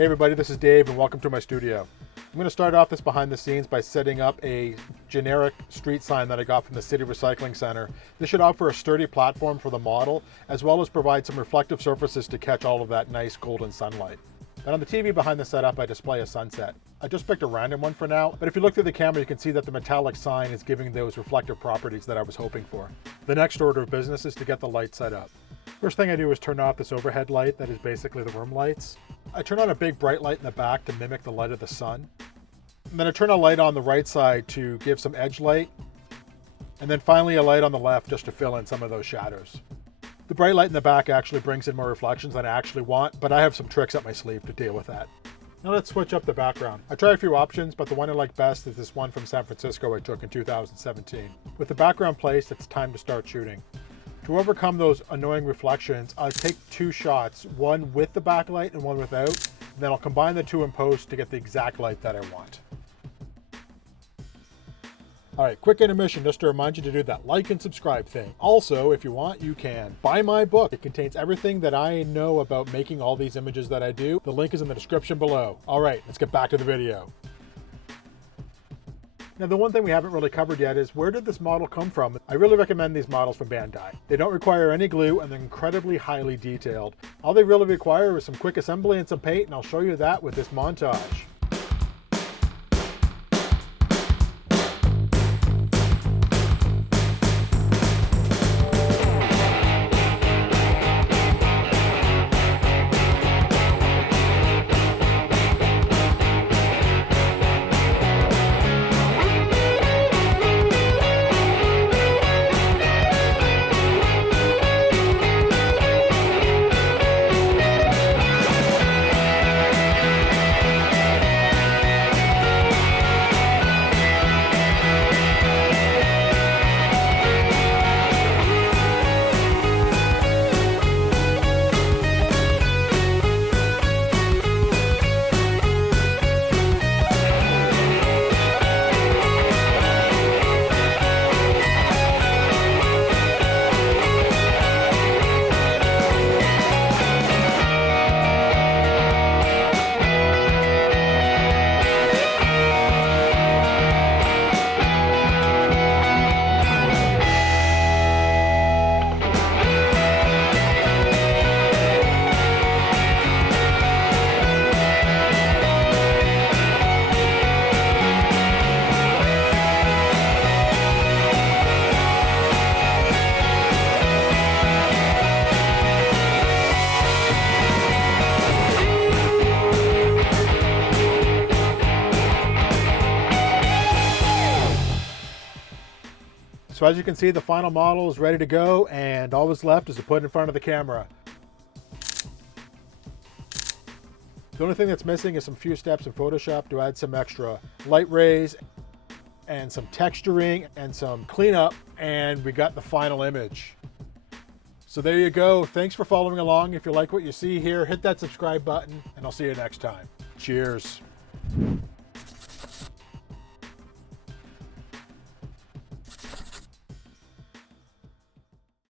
Hey everybody, this is Dave and welcome to my studio. I'm going to start off this behind the scenes by setting up a generic street sign that I got from the City Recycling Center. This should offer a sturdy platform for the model, as well as provide some reflective surfaces to catch all of that nice golden sunlight. And on the TV behind the setup, I display a sunset. I just picked a random one for now, but if you look through the camera, you can see that the metallic sign is giving those reflective properties that I was hoping for. The next order of business is to get the light set up. First thing I do is turn off this overhead light that is basically the room lights. I turn on a big bright light in the back to mimic the light of the sun. And then I turn a light on the right side to give some edge light. And then finally a light on the left just to fill in some of those shadows. The bright light in the back actually brings in more reflections than I actually want, but I have some tricks up my sleeve to deal with that. Now let's switch up the background. I tried a few options, but the one I like best is this one from San Francisco I took in 2017. With the background placed, it's time to start shooting. To overcome those annoying reflections, I'll take two shots, one with the backlight and one without, and then I'll combine the two in post to get the exact light that I want. All right, quick intermission just to remind you to do that like and subscribe thing. Also, if you want, you can buy my book. It contains everything that I know about making all these images that I do. The link is in the description below. All right, let's get back to the video. Now, the one thing we haven't really covered yet is where did this model come from? I really recommend these models from Bandai. They don't require any glue and they're incredibly highly detailed. All they really require is some quick assembly and some paint, and I'll show you that with this montage. So as you can see, the final model is ready to go, and all that's left is to put it in front of the camera. The only thing that's missing is some few steps in Photoshop to add some extra light rays and some texturing and some cleanup, and we got the final image. So there you go. Thanks for following along. If you like what you see here, hit that subscribe button, and I'll see you next time. Cheers.